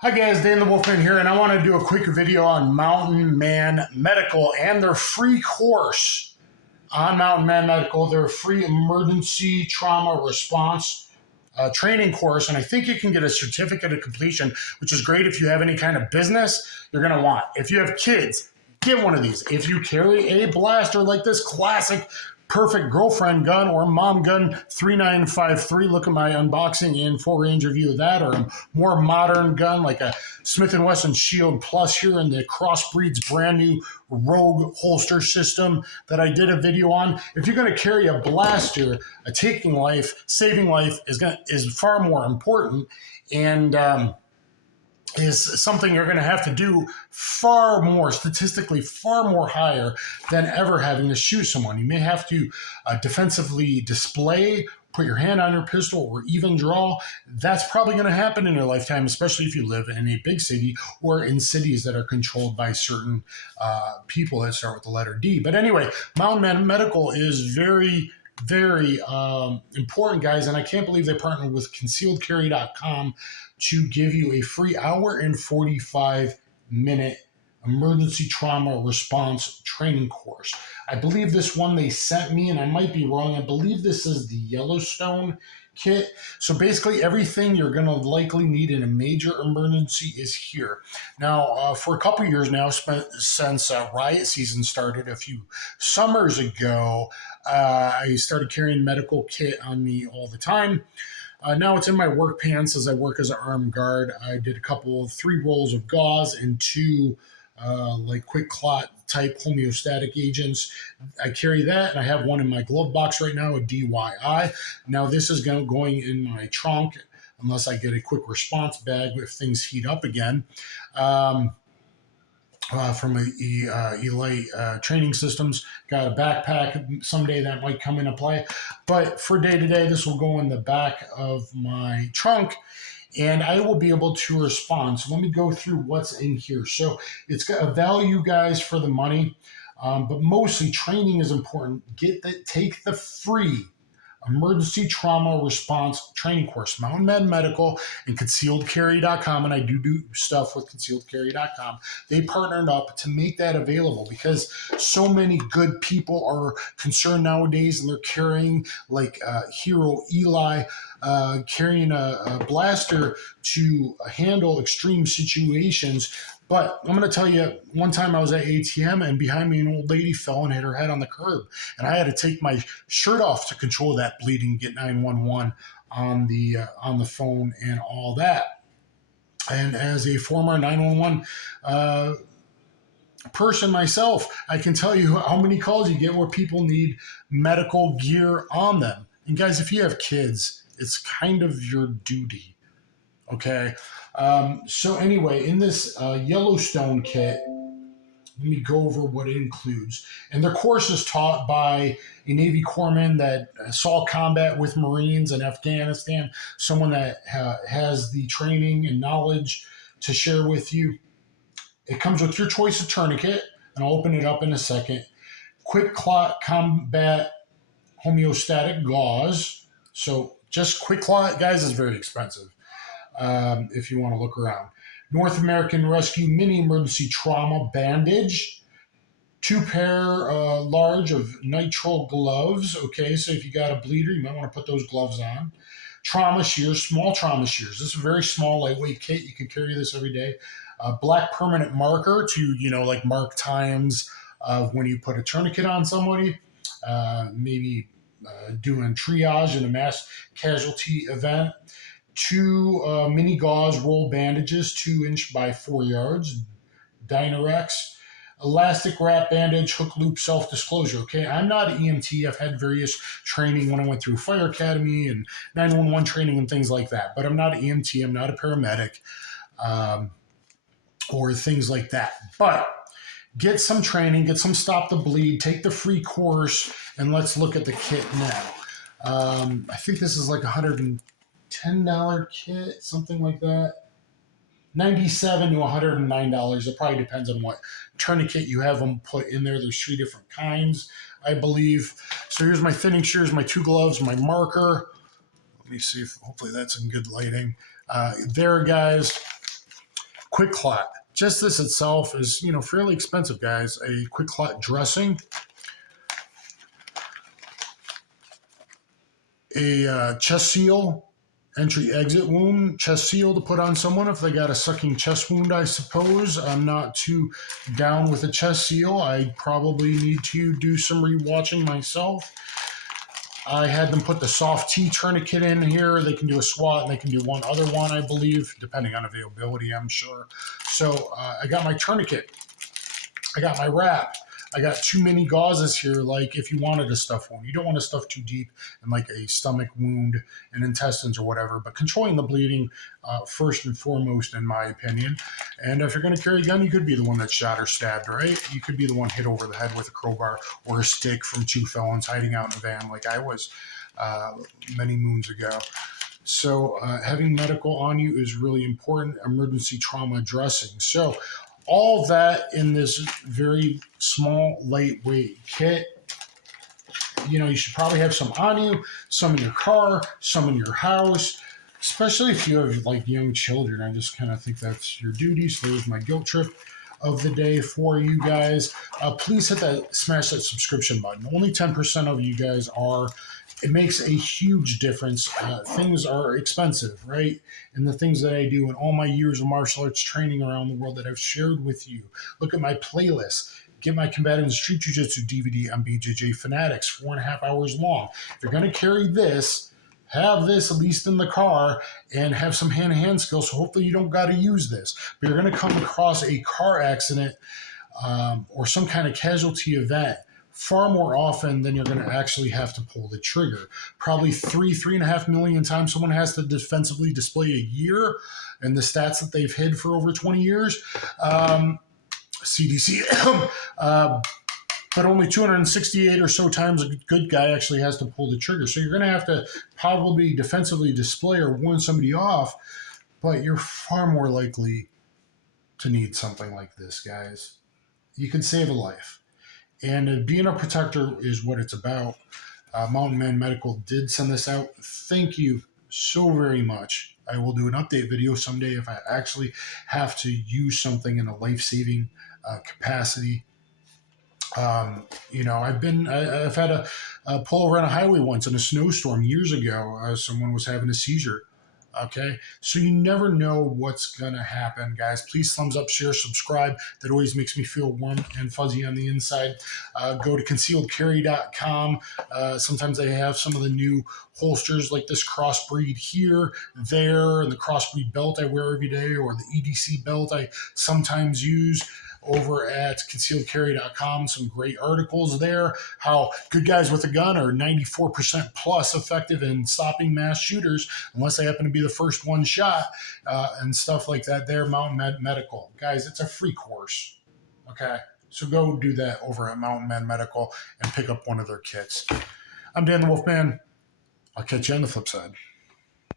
Hi guys, Dan the Wolfman here, and I want to do a quick video on Mountain Man Medical and their free course on Mountain Man Medical, their free emergency trauma response training course. And I think you can get a certificate of completion, which is great if you have any kind of business you're going to want. If you have kids, get one of these. If you carry a blaster like this classic perfect girlfriend gun or mom gun 3953, look at my unboxing and full range review of that, or a more modern gun like a Smith & Wesson Shield Plus here in the Crossbreed's brand new Rogue holster system that I did a video on. If you're going to carry a blaster, taking life, saving life is far more important, and is something you're going to have to do far more, statistically far more higher than ever having to shoot someone. You may have to defensively display, put your hand on your pistol, or even draw. That's probably going to happen in your lifetime, especially if you live in a big city or in cities that are controlled by certain people that start with the letter D. But anyway, Mountain Man Medical is very important, guys, and I can't believe they partnered with concealedcarry.com to give you a free hour and 45-minute emergency trauma response training course. I believe this one they sent me, and I might be wrong, I believe this is the Yellowstown kit. So basically everything you're going to likely need in a major emergency is here. Now, for a couple years now, since riot season started a few summers ago, I started carrying medical kit on me all the time. Now it's in my work pants as I work as an armed guard. I did 3 rolls of gauze and 2 like quick clot type homeostatic agents. I carry that, and I have one in my glove box right now, a DYI. Now this is going in my trunk unless I get a quick response bag if things heat up again. From Elite Training Systems. Got a backpack. Someday that might come into play. But for day-to-day, this will go in the back of my trunk, and I will be able to respond. So let me go through what's in here. So it's got a value, guys, for the money, but mostly training is important. Take the free emergency trauma response training course, Mountain Man Medical and concealedcarry.com, and I do stuff with concealedcarry.com. They partnered up to make that available because so many good people are concerned nowadays, and they're carrying like Hero Eli, carrying a blaster to handle extreme situations. But I'm going to tell you, one time I was at ATM, and behind me an old lady fell and hit her head on the curb. And I had to take my shirt off to control that bleeding, get 911 on the phone and all that. And as a former 911 person myself, I can tell you how many calls you get where people need medical gear on them. And guys, if you have kids, it's kind of your duty. Okay. So anyway, in this Yellowstone kit, let me go over what it includes. And their course is taught by a Navy corpsman that saw combat with Marines in Afghanistan, someone that has the training and knowledge to share with you. It comes with your choice of tourniquet, and I'll open it up in a second. Quick clot combat homeostatic gauze. So just quick clot, guys, is very expensive. If you want to look around. North American Rescue Mini Emergency Trauma Bandage. 2 pair large of nitrile gloves. Okay, so if you got a bleeder, you might want to put those gloves on. Trauma shears, small trauma shears. This is a very small, lightweight kit. You can carry this every day. Black permanent marker to, like mark times of when you put a tourniquet on somebody. Maybe doing triage in a mass casualty event. 2 mini gauze roll bandages, 2-inch by 4 yards, Dynarex, elastic wrap bandage, hook loop self-disclosure. Okay, I'm not an EMT. I've had various training when I went through Fire Academy and 911 training and things like that, but I'm not an EMT. I'm not a paramedic or things like that. But get some training, get some Stop the Bleed, take the free course, and let's look at the kit now. I think this is like $110 kit, something like that. $97 to $109. It probably depends on what tourniquet you have them put in there. There's 3 different kinds, I believe. So here's my thinning shears, my 2 gloves, my marker. Let me see if hopefully that's in good lighting. There, guys. quick clot. Just this itself is, fairly expensive, guys. A quick clot dressing, a chest seal, entry-exit wound, chest seal to put on someone if they got a sucking chest wound, I suppose. I'm not too down with a chest seal. I probably need to do some rewatching myself. I had them put the soft T tourniquet in here. They can do a SWAT and they can do one other one, I believe, depending on availability, I'm sure. So I got my tourniquet. I got my wrap. I got 2 mini gauzes here, like if you wanted a stuff wound. You don't want to stuff too deep in like a stomach wound and intestines or whatever, but controlling the bleeding first and foremost, in my opinion. And if you're going to carry a gun, you could be the one that's shot or stabbed, right? You could be the one hit over the head with a crowbar or a stick from 2 felons hiding out in a van like I was many moons ago. So having medical on you is really important. Emergency trauma dressing. So all of that in this very small, lightweight kit. You should probably have some on you, some in your car, some in your house, especially if you have like young children. I just kind of think that's your duty. So there's my guilt trip of the day for you guys. Please smash that subscription button. Only 10% of you guys are. It makes a huge difference. Things are expensive, right? And the things that I do in all my years of martial arts training around the world that I've shared with you. Look at my playlist. Get my Combative and Street Jiu-Jitsu DVD on BJJ Fanatics, 4.5 hours long. If you're going to carry this, have this at least in the car and have some hand-to-hand skills. So hopefully you don't got to use this. But you're going to come across a car accident or some kind of casualty event far more often than you're going to actually have to pull the trigger. Probably 3.5 million times someone has to defensively display a year, and the stats that they've hid for over 20 years. CDC. But only 268 or so times a good guy actually has to pull the trigger. So you're going to have to probably defensively display or warn somebody off, but you're far more likely to need something like this, guys. You can save a life. And being a protector is what it's about. Mountain Man Medical did send this out. Thank you so very much. I will do an update video someday if I actually have to use something in a life-saving capacity. I've had a pull over on a highway once in a snowstorm years ago. Someone was having a seizure. Okay, so you never know what's gonna happen, guys. Please thumbs up, share, subscribe. That always makes me feel warm and fuzzy on the inside. Go to concealedcarry.com. Sometimes they have some of the new holsters like this crossbreed here, there, and the crossbreed belt I wear every day, or the EDC belt I sometimes use. Over at concealedcarry.com, some great articles there. How good guys with a gun are 94% plus effective in stopping mass shooters, unless they happen to be the first one shot, and stuff like that. There, Mountain Medical. Guys, it's a free course. Okay? So go do that over at Mountain Man Medical and pick up one of their kits. I'm Dan the Wolfman. I'll catch you on the flip side.